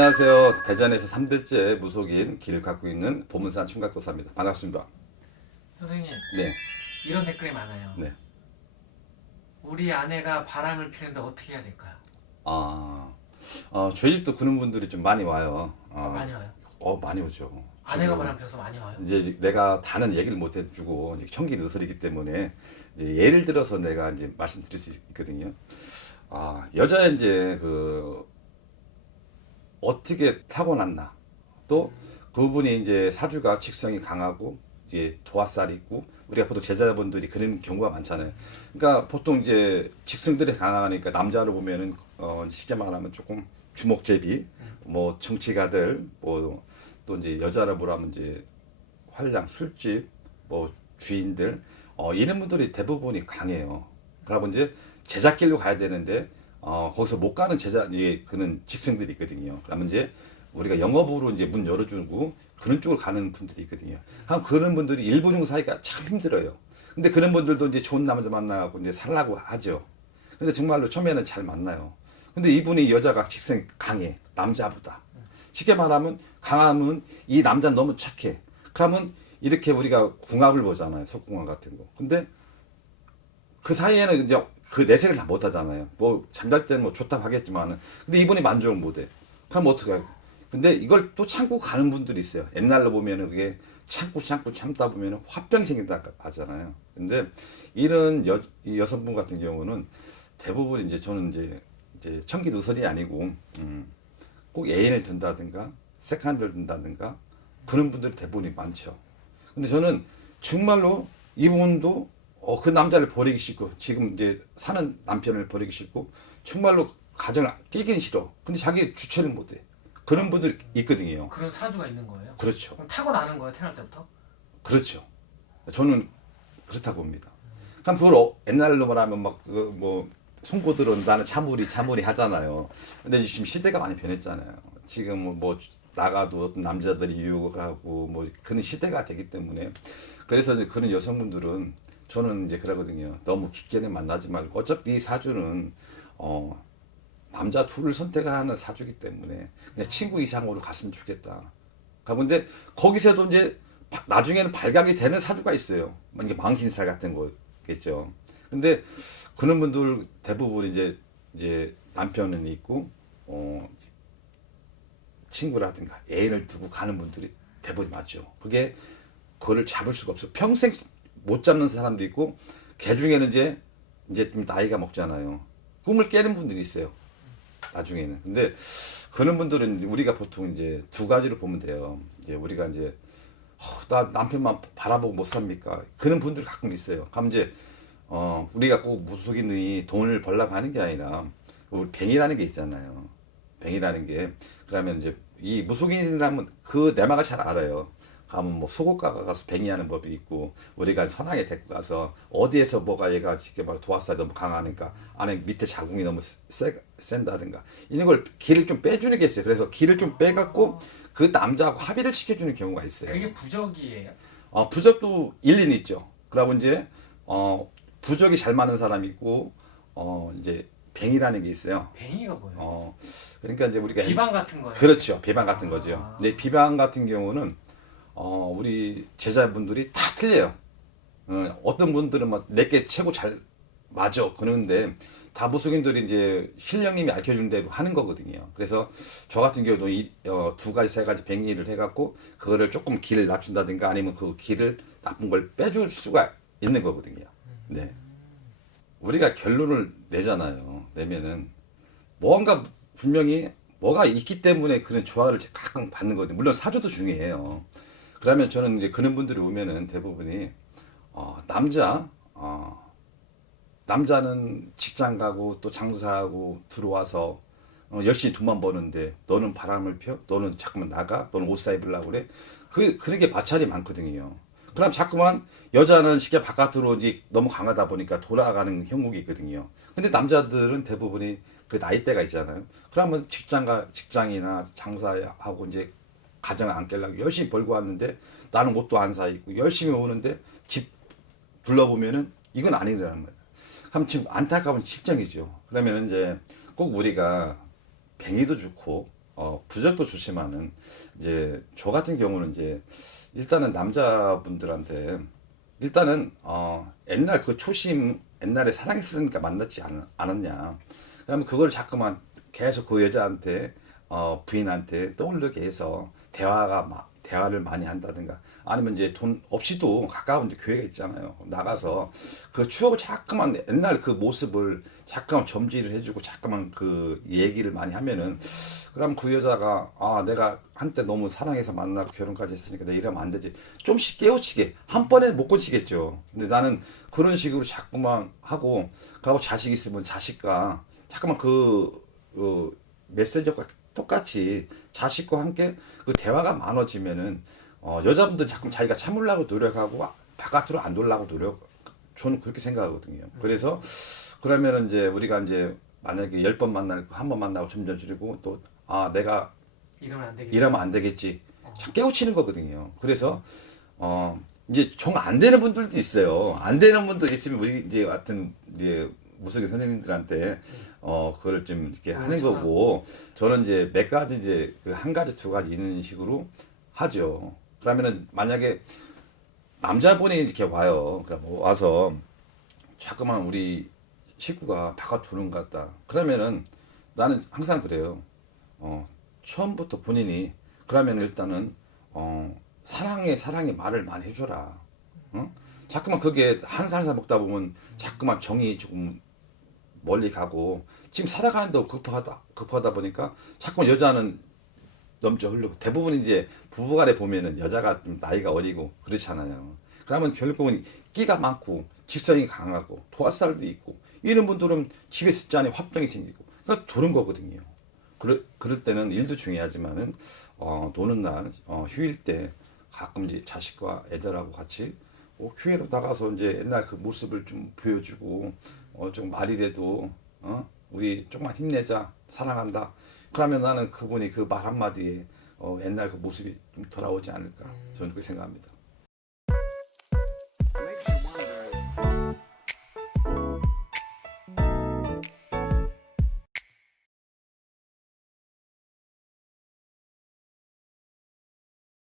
안녕하세요. 대전에서 3대째 무속인 길을 갖고 있는 보문산 충각도사입니다. 반갑습니다. 선생님, 네, 이런 댓글이 많아요. 네. 우리 아내가 바람을 피는데 어떻게 해야 될까요? 저희 집도 그런 분들이 좀 많이 와요. 많이 와요. 많이 오죠. 아내가 지금 바람 피워서 많이 와요. 이제 내가 다는 얘기를 못 해주고 이제 청기 누설이기 때문에 이제 예를 들어서 내가 이제 말씀드릴 수 있거든요. 여자 이제 어떻게 타고났나, 또 그분이 이제 사주가 직성이 강하고 이제 도화살이 있고, 우리가 보통 제자분들이 그런 경우가 많잖아요. 그러니까 보통 이제 직성들이 강하니까 남자를 보면은 쉽게 말하면 조금 주먹제비, 뭐 정치가들, 뭐 또 이제 여자를 보라면 이제 활량 술집, 뭐 주인들, 이런 분들이 대부분이 강해요. 그러고 이제 제자길로 가야 되는데 거기서 못 가는 제자 이제 그런 직성들이 있거든요. 그러면 이제 우리가 영업으로 이제 문 열어주고 그런 쪽으로 가는 분들이 있거든요. 그런 분들이 일본중 사이가 참 힘들어요. 근데 그런 분들도 이제 좋은 남자 만나고 이제 살라고 하죠. 근데 정말로 처음에는 잘 만나요. 근데 이분이 여자가 직성이 강해, 남자보다. 쉽게 말하면 강하면 이 남자는 너무 착해. 그러면 이렇게 우리가 궁합을 보잖아요. 속궁합 같은 거. 근데 그 사이에는 이제 그 내색을 다 못 하잖아요. 뭐 잠잘 때는 뭐 좋다고 하겠지만은, 근데 이분이 만족을 못 해. 그럼 어떡해? 근데 이걸 또 참고 가는 분들이 있어요. 옛날로 보면은 그게 참고 참다 보면은 화병이 생긴다 하잖아요. 근데 이런 이 여성분 같은 경우는 대부분 이제 저는 이제 청기 누설이 아니고 꼭 애인을 둔다든가 세컨드를 둔다든가 그런 분들이 대부분이 많죠. 근데 저는 정말로 이분도 그 남자를 버리기 싫고 지금 이제 사는 남편을 버리기 싫고 정말로 가정을 깨기는 싫어. 근데 자기 주체를 못해. 그런 분들 있거든요. 그런 사주가 있는 거예요? 그렇죠. 그럼 타고나는 거예요, 태어날 때부터? 그렇죠. 저는 그렇다고 봅니다. 그럼 그걸 옛날로 말하면 막 뭐 송곳으로 나는 차무리 하잖아요. 근데 지금 시대가 많이 변했잖아요. 지금 뭐 나가도 어떤 남자들이 유혹을 하고 뭐 그런 시대가 되기 때문에, 그래서 이제 그런 여성분들은 저는 이제 그러거든요. 너무 깊게는 만나지 말고 어차피 이 사주는 남자 둘을 선택하는 사주기 때문에 그냥 친구 이상으로 갔으면 좋겠다. 근데 거기서도 이제 나중에는 발각이 되는 사주가 있어요. 이게 망신살 같은 거겠죠. 근데 그런 분들 대부분 이제 남편은 있고 친구라든가 애인을 두고 가는 분들이 대부분 맞죠. 그거를 잡을 수가 없어. 평생 못 잡는 사람도 있고, 개 중에는 이제 좀 나이가 먹잖아요. 꿈을 깨는 분들이 있어요. 나중에는. 근데 그런 분들은 우리가 보통 이제 두 가지로 보면 돼요. 이제 우리가 이제 나 남편만 바라보고 못 삽니까? 그런 분들이 가끔 있어요. 그럼 이제 우리가 꼭 무속인이 돈을 벌려고 하는 게 아니라 우리 뱅이라는 게 있잖아요. 뱅이라는 게, 그러면 이제 이 무속인이라면 그 내막을 잘 알아요. 가면 뭐 소고가가 가서 뱅이하는 법이 있고, 우리가 선하게 데리고 가서 어디에서 뭐가 얘가 쉽게 말해 도화살이 너무 강하니까 안에 밑에 자궁이 너무 센다든가 이런 걸 기를 좀 빼주는 게 있어요. 그래서 기를 좀 빼갖고 그 남자하고 합의를 시켜주는 경우가 있어요. 그게 부적이에요? 부적도 일리는 있죠. 그러고 이제 부적이 잘 맞는 사람이 있고 이제 뱅이라는 게 있어요. 뱅이가 뭐예요? 그러니까 이제 우리가 비방 같은 거예요? 그렇죠. 비방 같은 거죠. 근데 비방 같은 경우는 우리 제자분들이 다 틀려요. 어떤 분들은 막 내게 최고 잘 맞아 그러는데 다 무속인들이 이제 신령님이 알려준 대로 하는 거거든요. 그래서 저 같은 경우도 두 가지 세 가지 뱅이를 해갖고 그거를 조금 길을 낮춘다든가 아니면 그 길을 나쁜 걸 빼줄 수가 있는 거거든요. 네. 우리가 결론을 내잖아요. 내면은 뭔가 분명히 뭐가 있기 때문에 그런 조화를 가끔 받는 거거든요. 물론 사주도 중요해요. 그러면 저는 이제 그런 분들이 오면은 대부분이 남자는 직장 가고 또 장사하고 들어와서 열심히 돈만 버는데 너는 바람을 펴? 너는 자꾸만 나가? 너는 옷 사입으려고 그래? 그런 게 마찰이 많거든요. 그럼 자꾸만 여자는 쉽게 바깥으로 이제 너무 강하다 보니까 돌아가는 형국이 있거든요. 근데 남자들은 대부분이 그 나이대가 있잖아요. 그러면 직장이나 장사하고 이제 가정을 안 깨려고 열심히 벌고 왔는데 나는 옷도 안 사입고 열심히 오는데 집 둘러보면은 이건 아니라는 거예요. 그럼 지금 안타까운 실정이죠. 그러면 이제 꼭 우리가 뱅이도 좋고 부적도 좋지만은 이제 저 같은 경우는 이제 일단은 남자분들한테 일단은 옛날 그 초심 옛날에 사랑했으니까 만났지 않았냐. 그러면 그걸 자꾸만 계속 그 여자한테 부인한테 떠올리게 해서 대화를 많이 한다든가 아니면 이제 돈 없이도 가까운 이제 교회가 있잖아요. 나가서 그 추억을 자꾸만 옛날 그 모습을 자꾸만 점지를 해주고 자꾸만 그 얘기를 많이 하면은 그럼 그 여자가 내가 한때 너무 사랑해서 만나고 결혼까지 했으니까 내가 이러면 안 되지. 좀씩 깨우치게 한 번에 못 고치겠죠. 근데 나는 그런 식으로 자꾸만 하고 그리고 자식 있으면 자식과 잠깐만 메시지가 똑같이 자식과 함께 그 대화가 많아지면은 여자분들 자꾸 자기가 참으려고 노력하고 바깥으로 안 돌려고 저는 그렇게 생각하거든요. 그래서 그러면은 이제 우리가 이제 만약에 10번 만나고 한 번 만나고 점점 줄이고 또 내가 이러면 안 되겠지. 참 깨우치는 거거든요. 그래서 이제 정 안 되는 분들도 있어요. 안 되는 분들 있으면 우리 이제 같은 이제 무속의 선생님들한테 그거를 좀 이렇게 하는 거고 저는 이제 몇 가지 이제 그 한 가지 두 가지 있는 식으로 하죠. 그러면은 만약에 남자분이 이렇게 와요. 그럼 와서 자꾸만 우리 식구가 바깥 도는 것 같다. 그러면은 나는 항상 그래요. 처음부터 본인이 그러면 일단은 사랑의 말을 많이 해줘라. 자꾸만 그게 한 살 한 살 먹다 보면 자꾸만 정이 조금 멀리 가고 지금 살아가는데 급하다 보니까 자꾸만 여자는 넘쳐 흐르고 대부분 이제 부부간에 보면은 여자가 좀 나이가 어리고 그렇잖아요. 그러면 결국은 끼가 많고 직성이 강하고 도화살도 있고 이런 분들은 집에 숫자에 화병이 생기고 그러니까 도는 거거든요. 그럴 때는 일도 중요하지만은 노는 날 휴일 때 가끔 이제 자식과 애들하고 같이 교회로 나가서 이제 옛날 그 모습을 좀 보여주고 좀 말이라도 우리 조금만 힘내자 사랑한다. 그러면 나는 그분이 그 말 한마디에 옛날 그 모습이 좀 돌아오지 않을까 저는 그렇게 생각합니다.